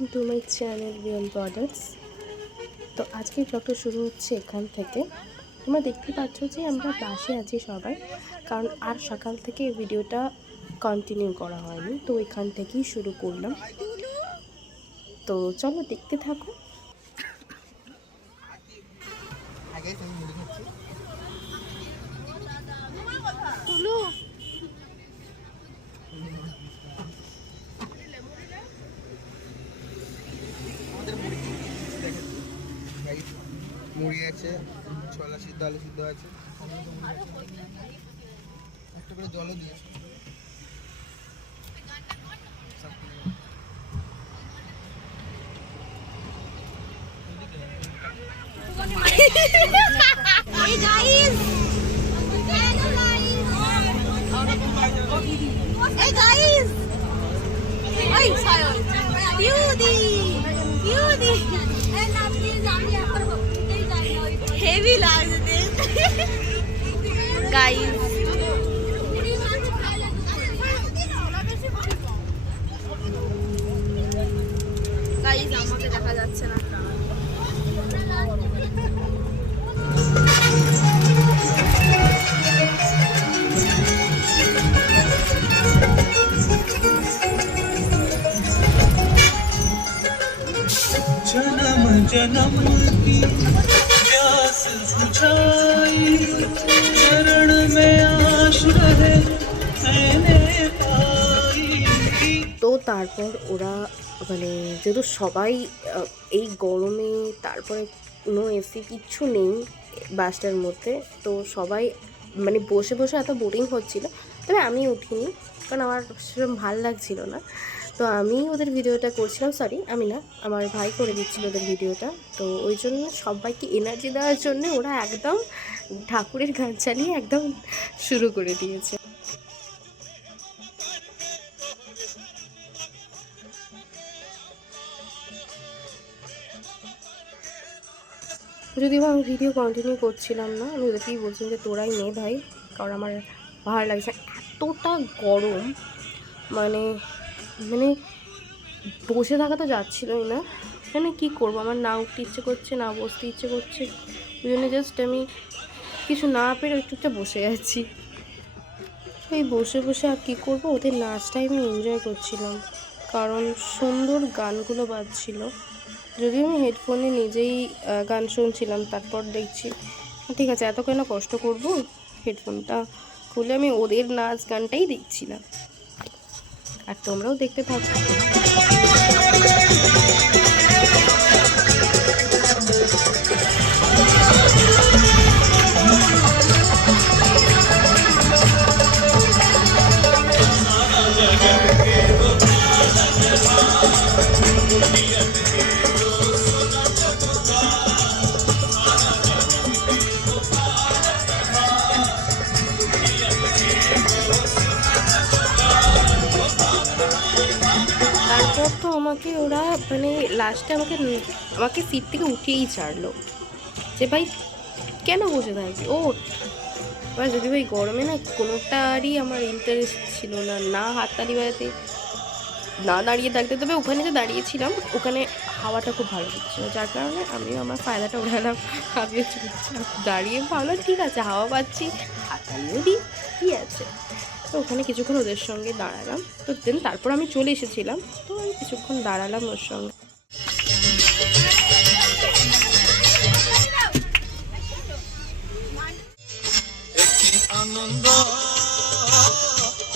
Welcome to my channel real brothers. তো আজকের ব্লগটা শুরু হচ্ছে এখান থেকে। তোমরা দেখতে পাচ্ছ যে আমরা বাসে আছি সবাই, কারণ আর সকাল থেকে এই ভিডিওটা কন্টিনিউ করা হয়নি, তো এখান থেকেই শুরু করলাম। তো চলো দেখতে থাকো। মুড়ি আছে, ছোলা সিদ্ধ, আলু সিদ্ধ আছে, একটা করে জলও দিয়েছে। Hey guys! Hey guys! Hey, Sayo! Beauty! Beauty! Heavy লাগছে guys! Guys, আমাকে দেখা যাচ্ছে না। जन्म जन्म की प्यास बुझाई, चरण में आश रहे मैंने पाई। তো তারপর ওরা মানে যেহেতু সবাই এই গরমে, তারপরে কোনো এসি কিচ্ছু নেই বাসটার মধ্যে, তো সবাই মানে বসে বসে এত বোরিং হচ্ছিল। তবে আমি উঠিনি, কারণ আমার সেরকম ভাল লাগছিল না। তো আমি ওদের ভিডিওটা করছিলাম, সরি আমি না, আমার ভাই করে দিচ্ছিল ওদের ভিডিওটা। তো ওই জন্য সবাইকে এনার্জি দেওয়ার জন্য ওরা একদম ঠাকুরের গান চালিয়ে একদম শুরু করে দিয়েছে। যদিও আমি ভিডিও কন্টিনিউ করছিলাম না, আমি ওদেরকেই বলছিলাম যে তোরাই নে ভাই, কারণ আমার ভালো লাগছে। এতটা গরম, মানে মানে বসে থাকা তো যাচ্ছিলই না। মানে কী করবো, আমার না উঠতে ইচ্ছে করছে, না বসতে ইচ্ছে করছে, ওই জন্য জাস্ট আমি কিছু না পেরে একটুটা বসে আছি। এই বসে বসে আর কী করবো, ওদের নাচটাই আমি এনজয় করছিলাম, কারণ সুন্দর গানগুলো বাজছিল। যদিও আমি হেডফোনে নিজেই গান শুনছিলাম, তারপর দেখছি ঠিক আছে এত কেন কষ্ট করব, হেডফোনটা খুলে আমি ওদের নাচ গানটাই দেখছিলাম। আর তোমরাও দেখতে থাকো। তারপর তো আমাকে ওরা মানে লাস্টে আমাকে সিট থেকে উঠিয়েই ছাড়লো, যে ভাই কেন বসে থাকবি ওঠ। এবার যদি ভাই গরমে না কোনোটারই আমার ইন্টারেস্ট ছিল না, না হাততালি বাজাতে, না দাঁড়িয়ে থাকতে। তবে ওখানে যে দাঁড়িয়েছিলাম ওখানে হাওয়াটা খুব ভালো দিচ্ছিলো, যার কারণে আমিও আমার ফায়দাটা উঠালাম, আমিও চলছিলাম দাঁড়িয়ে। ভালো ঠিক আছে, হাওয়া পাচ্ছি, হাততালিও দিই, কী আছে। তো ওখানে কিছুক্ষণ ওদের সঙ্গে দাঁড়ালাম, তো দেন তারপর আমি চলে এসেছিলাম। তো আমি কিছুক্ষণ দাঁড়ালাম ওর সঙ্গে। আনন্দ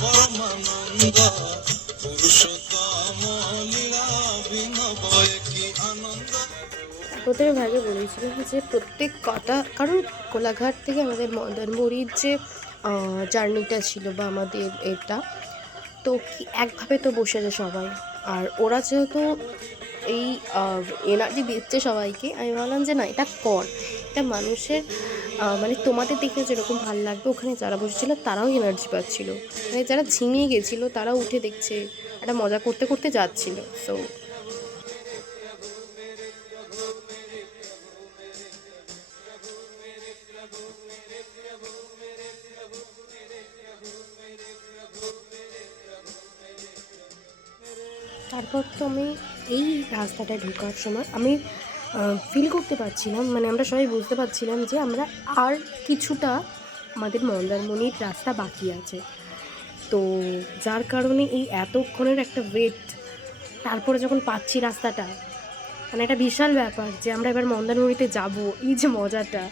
পরমানন্দ পুরুষোত্তম লীলা বিনব কি আনন্দ। প্রথমে ভাগে বলেছিলাম যে প্রত্যেক কটা, কারণ কোলাঘাট থেকে আমাদের মদনমুড়ির যে জার্নিটা ছিল বা আমাদের এটা, তো কি একভাবে তো বসে আছে সবাই। আর ওরা যেহেতু এই এনার্জি দিচ্ছে সবাইকে, আমি বললাম যে না এটা কর, এটা মানুষের মানে তোমাদের দেখে যেরকম ভালো লাগবে, ওখানে যারা বসেছিল তারাও এনার্জি পাচ্ছিল, মানে যারা ঝিমিয়ে গেছিলো তারাও উঠে দেখছে, একটা মজা করতে করতে যাচ্ছিলো। সো তারপর তো আমি এই রাস্তাটায় ঢোকার সময় আমি ফিল করতে পারছিলাম, মানে আমরা সবাই বুঝতে পারছিলাম যে আমরা আর কিছুটা আমাদের মন্দারমণির রাস্তা বাকি আছে। তো যার কারণে এই এতক্ষণের একটা ওয়েট, তারপরে যখন পাচ্ছি রাস্তাটা, মানে একটা বিশাল ব্যাপার যে আমরা এবার মন্দারমণিতে যাব, এই যে মজাটা।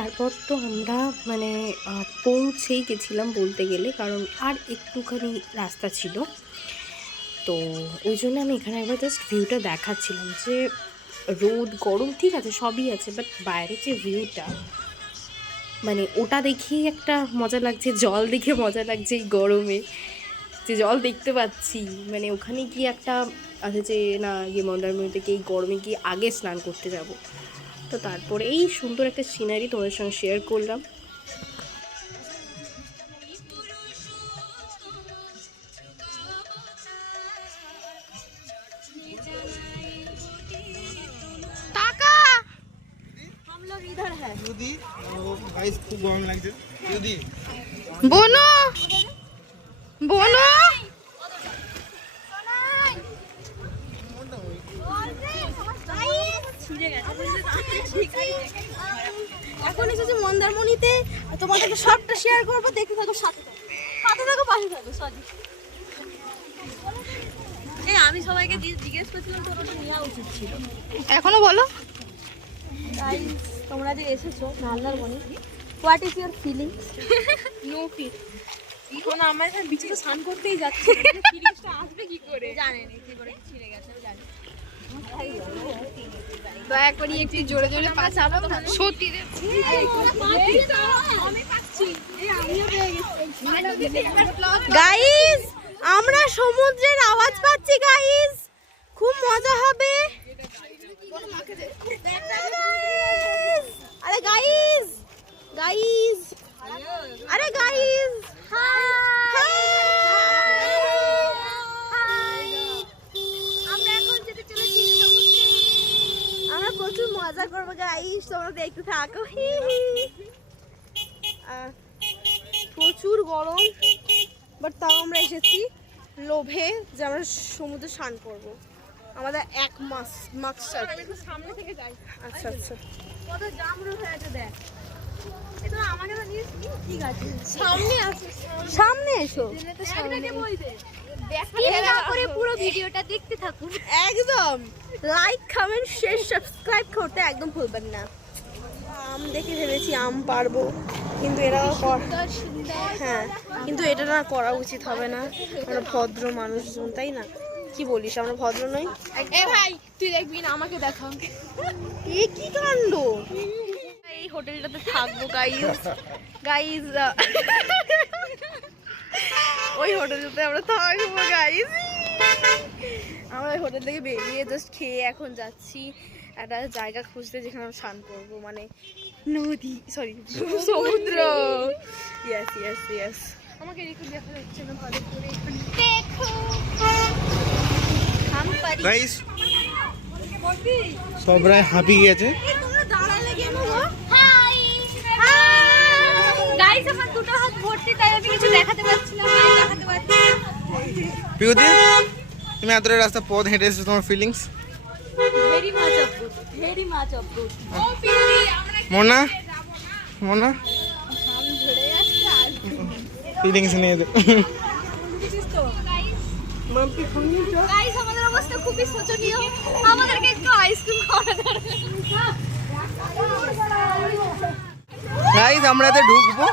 তারপর তো আমরা মানে পৌঁছেই গেছিলাম বলতে গেলে, কারণ আর একটুখানি রাস্তা ছিল। তো ওই জন্য আমি এখানে একবার জাস্ট ভিউটা দেখাচ্ছিলাম যে রোদ গরম ঠিক আছে সবই আছে, বাট বাইরে যে ভিউটা, মানে ওটা দেখেই একটা মজা লাগছে, জল দেখে মজা লাগছে এই গরমে যে জল দেখতে পাচ্ছি। মানে ওখানে গিয়ে একটা আছে যে না গিয়ে মন্দারমণিতে গিয়ে এই গরমে গিয়ে আগে স্নান করতে যাব। তো তারপরে এই সুন্দর একটা সিনারি তোমাদের সঙ্গে শেয়ার করলাম। যদি গাইস খুব গরম লাগছে, যদি বোনো বোনো এখন এসেছে মন্দারমণিতে, তোমাদেরকে সবটা শেয়ার করবো, দেখতে থাকো, সাথে থাকো পাশে থাকো। সরি আমি সবাইকে জিজ্ঞেস করছিলাম তো, ওটা নেওয়া উচিত ছিল। এখনো বলো তোমরা যে এসেছো Mandarmani, what is your feelings? No feel. এখন আমার এখানে বিচে তো স্নান করতেই যাচ্ছে, ফিলিংসটা আসবে কি করে জানি না, কি করে ছিঁড়ে গেছে আমি জানি। দয়া করে একটু জোরে জোরে পা চালাও না, সত্যি গাইস আমরা সমুদ্রের আওয়াজ পাচ্ছি গাইস, খুব মজা হবে। আরে গাইস গাইস আরে গাইস আমরা এখন যেতে চলেছি সমুদ্রে, আমরা প্রচুর মজা করবো গাইস, তোমরা দেখতে থাকো। প্রচুর গরম, বাট তাও আমরা এসেছি লোভে যে আমরা সমুদ্রে স্নান করবো। আমাদের এক মাস সামনে থেকে যাই। আচ্ছা আচ্ছা কত জাম হয়ে আছে দেখ, এটা আমাকে না নিস ঠিক আছে, সামনে আছে, সামনে এসো, সামনে বলতে দেখতে করে পুরো ভিডিওটা দেখতে থাকুন একদম। লাইক কমেন্ট শেয়ার সাবস্ক্রাইব করতে একদম ভুলবেন না। আম দেখে ভেবেছি আম পারবো, কিন্তু এরাও হ্যাঁ, কিন্তু এটা না করা উচিত হবে না, আমরা ভদ্র মানুষজন তাই না? কি বলিস আমরা ভদ্র নই? এ ভাই তুই দেখবি না, আমাকে দেখা। এ কি কাণ্ড! এই হোটেলটাতে থাকবো গাইস, গাইস ওই হোটেলটাতে আমরা থাকবো গাইস। আমরা ওই হোটেল থেকে বেরিয়ে জাস্ট খেয়ে এখন যাচ্ছি একটা জায়গা খুঁজতে যেখানে আমরা স্নান করবো, মানে নদী সরি সমুদ্র। ইয়েস ইয়েস ইয়েস, আমাকে একটু দেখা যাচ্ছে না ভালো করে, দেখো গাইস সবাই হাঁপিয়ে গেছে। গাইস আমার দুটো হাত ভর্তি, তাই আমি কিছু দেখাতে পারছি না, দেখাতে পারছি। পিউতি তুমি এতটা রাস্তা পথ হেঁটে এসেছো, তোমার ফিলিংস? ভেরি মাচ অপরুট, ভেরি মাচ অপরুট। ও পিউতি আমরা মোনা মোনা সাম ঝরে যাচ্ছে আর ফিলিংস নিয়ে দে। গাইস আমাদের অবস্থা খুবই শোচনীয়, আমাদেরকে একটু আইসক্রিম খাওয়া দরকার। গাইস আমরা এতে ঢুকবো।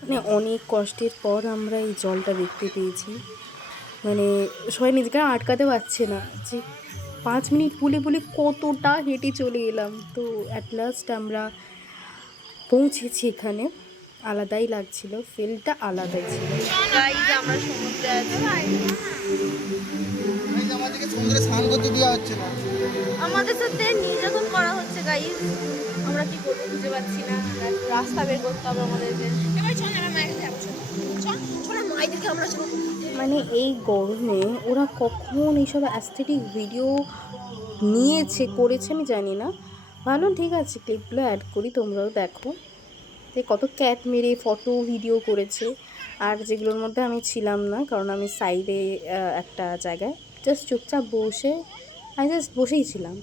মানে অনেক কষ্টের পর আমরা এই জলটা দেখতে পেয়েছি। মানে সবাই নিজেকে আটকাতে পারছে না যে 5 মিনিট বলে বলে কতটা হেঁটে চলে এলাম। তো অ্যাট লাস্ট আমরা পৌঁছেছি এখানে। আলাদাই লাগছিল, ফিলটা আলাদাই ছিল। গাইজ আমরা সমুদ্রে আছি। আমাদেরকে সমুদ্রে স্নান করতে দেওয়া হচ্ছে না, আমাদের সাথে নির্যাতন করা হচ্ছে গাইজ। আমরা কি করবো বুঝতে পারছি না, রাস্তা বের করতে হবে আমাদেরকে। এবার চল আমরা মায়ের যাবো, চল চল মায়েদেরকে আমরা চল। মানে এই গরমে ওরা কখন এইসব অ্যাস্থেটিক ভিডিও নিয়েছে করেছে আমি জানি না। ভালো, ঠিক আছে, ক্লিপগুলো অ্যাড করি, তোমরাও দেখো। তো কত ক্যাট মেরে ফটো ভিডিও করেছে। আর যেগুলোর মধ্যে আমি ছিলাম না, কারণ আমি সাইডে একটা জায়গায় জাস্ট চুপচাপ বসে আমি জাস্ট বসেই ছিলাম।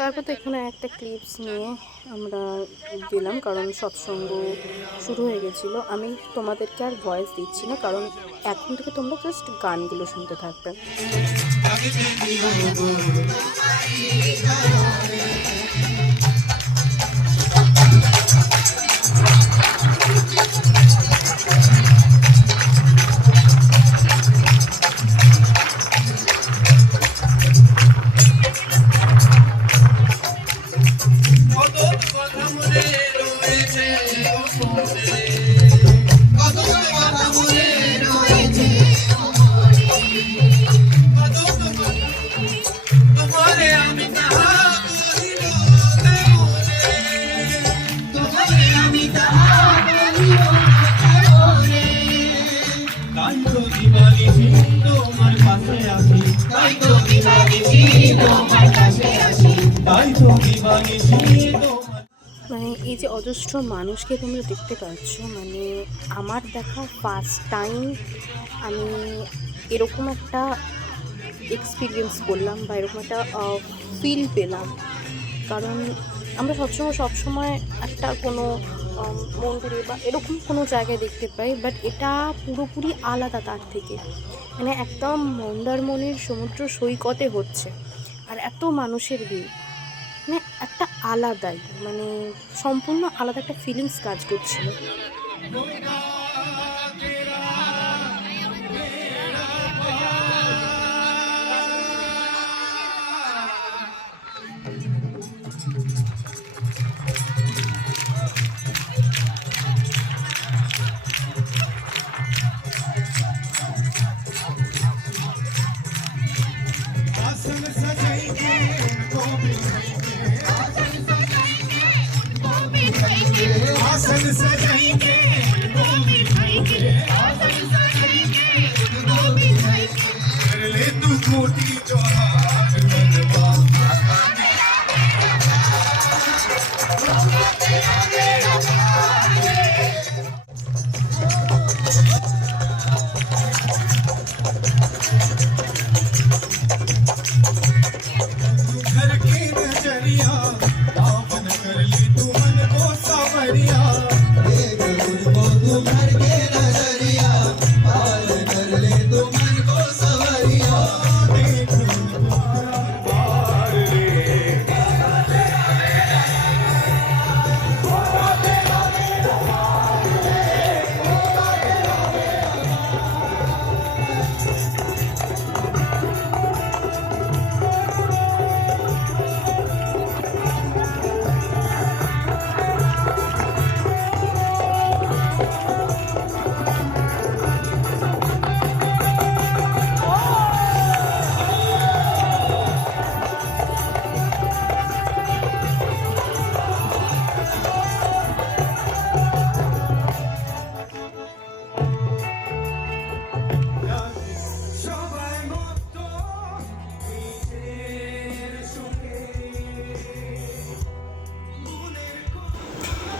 তারপর তো এখানে একটা ক্লিপস নিয়ে আমরা গেলাম, কারণ সৎসঙ্গ শুরু হয়ে গেছিলো। আমি তোমাদেরকে আর ভয়েস দিচ্ছি না, কারণ এখন থেকে তোমরা জাস্ট গানগুলো শুনতে থাকবে। মানে এই যে অজস্র মানুষকে তোমরা দেখতে পাচ্ছ, মানে আমার দেখা ফার্স্ট টাইম আমি এরকম একটা এক্সপিরিয়েন্স করলাম বা এরকম একটা ফিল পেলাম। কারণ আমরা সবসময় একটা কোনো মন্দিরে বা এরকম কোনো জায়গায় দেখতে পাই, বাট এটা পুরোপুরি আলাদা তার থেকে। মানে একদম মন্দারমণির সমুদ্র সৈকতে হচ্ছে, আর এত মানুষের ভিড়, মানে একটা আলাদাই, মানে সম্পূর্ণ আলাদা একটা ফিলিংস কাজ করছিল।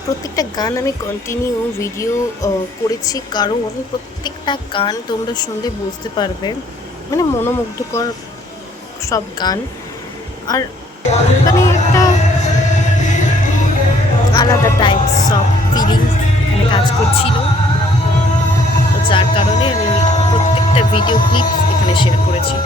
প্রত্যেকটা গান আমি কন্টিনিউ ভিডিও করেছি, কারণ প্রত্যেকটা গান তোমরা শুনলে বুঝতে পারবে, মানে মনোমুগ্ধকর সব গান। আর মানে একটা আলাদা টাইপস অফ ফিলিং এখানে কাজ করছিল, তো যার কারণে আমি প্রত্যেকটা ভিডিও ক্লিপস এখানে শেয়ার করেছি।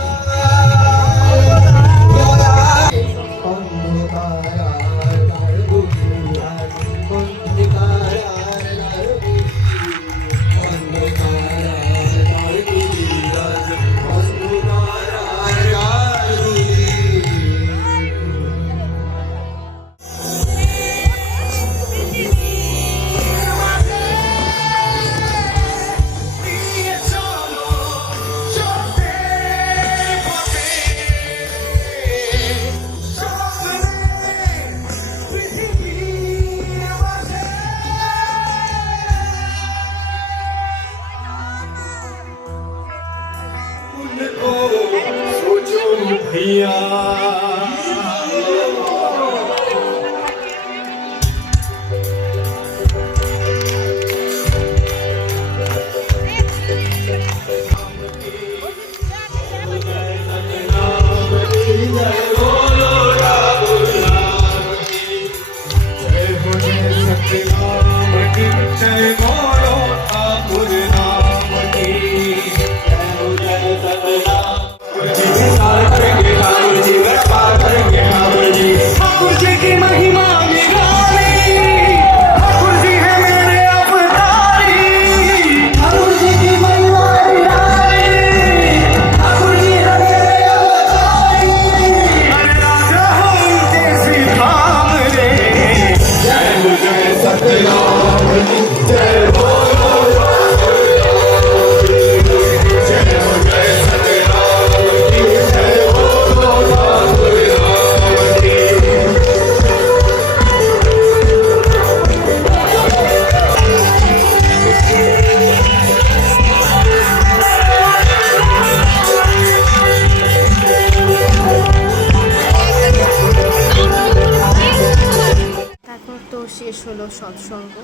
শেষ হলো সৎসঙ্গ,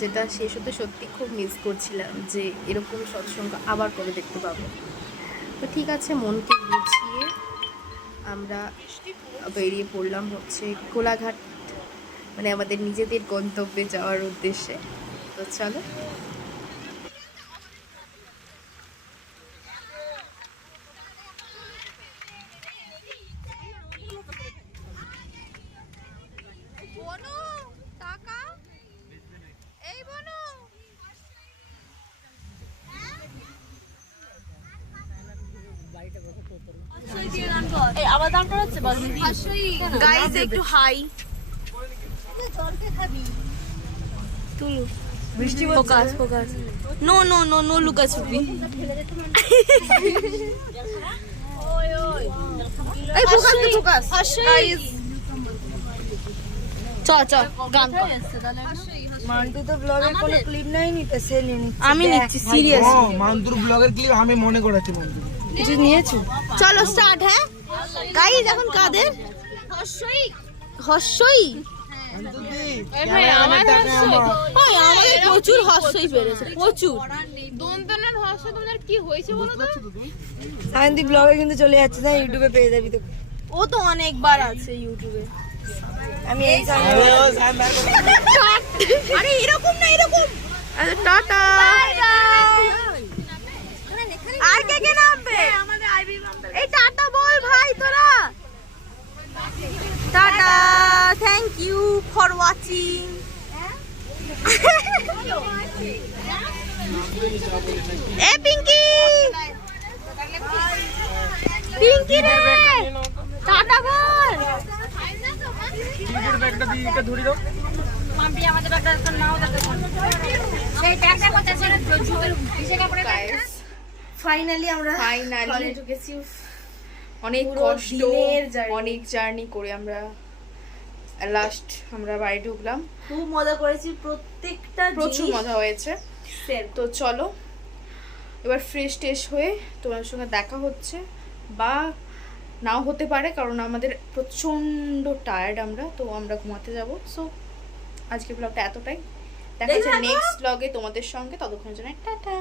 যেটা শেষ হতে সত্যি খুব মিস করছিলাম যে এরকম সৎসঙ্গ আবার কবে দেখতে পাবো। তো ঠিক আছে, মনকে গুছিয়ে আমরা বেরিয়ে পড়লাম হচ্ছে কোলাঘাট, মানে আমাদের নিজেদের গন্তব্যে যাওয়ার উদ্দেশ্যে। তো চলো। গাইস একটু হাই তুলু বৃষ্টি focus focus no no no no লুকাছুপি এই ফোকাস ফোকাস গাইস চ চ গান কর। মান্টু তো ব্লগের কোনো ক্লিপ নাই নিতে, সে নিয়ে নিচ্ছে। আমি নিচ্ছি সিরিয়াস। মান্তুর ব্লগের ক্লিপ আমি মনে করেছি বন্ধু। কিছু নিয়েছো? চলো স্টার্ট। হ্যাঁ গাইস এখন কাদের হর্ষই হর্ষই আমাদের প্রচুর হর্ষই পেরেছে, প্রচুর। দন্তনার হর্ষ তোমাদের কি হয়েছে বলো তো? সায়ন্তি ব্লগে কিন্তু চলে যাচ্ছে না, ইউটিউবে পেয়ে যাবি তো। ও তো অনেকবার আছে ইউটিউবে। আমি এই আরে এরকম না, এরকম। আরে টাটা, আর কে কে নামবে? আমাদের আইবি নামবে। এই টাটা বল ভাই তোরা। Tata, thank you for watching. এ পিঙ্কি, পিঙ্কি রে টাটা বল। ব্যাগটা দিয়ে ধরে দাও। মাম্পি আমাদের ব্যাগটা তো নাও দেখো। সেই ব্যাগটা কোথায় ছিল? কিসে কাপড়ে ব্যাগটা? ফাইনালি আমরা ফাইনালি ঢুকেছি। অনেক কষ্ট, অনেক জার্নি করে আমরা লাস্ট আমরা বাড়ি ঢুকলাম। খুব মজা করেছি, প্রত্যেকটা প্রচুর মজা হয়েছে। তো চলো এবার ফ্রেশ টেশ হয়ে তোমার সঙ্গে দেখা হচ্ছে, বা নাও হতে পারে, কারণ আমাদের প্রচন্ড টায়ার্ড আমরা, তো আমরা ঘুমাতে যাব। সো আজকের ব্লগটা এতটাই, দেখা যাচ্ছে নেক্সট ব্লগে তোমাদের সঙ্গে। ততক্ষণ জানাই টাটা।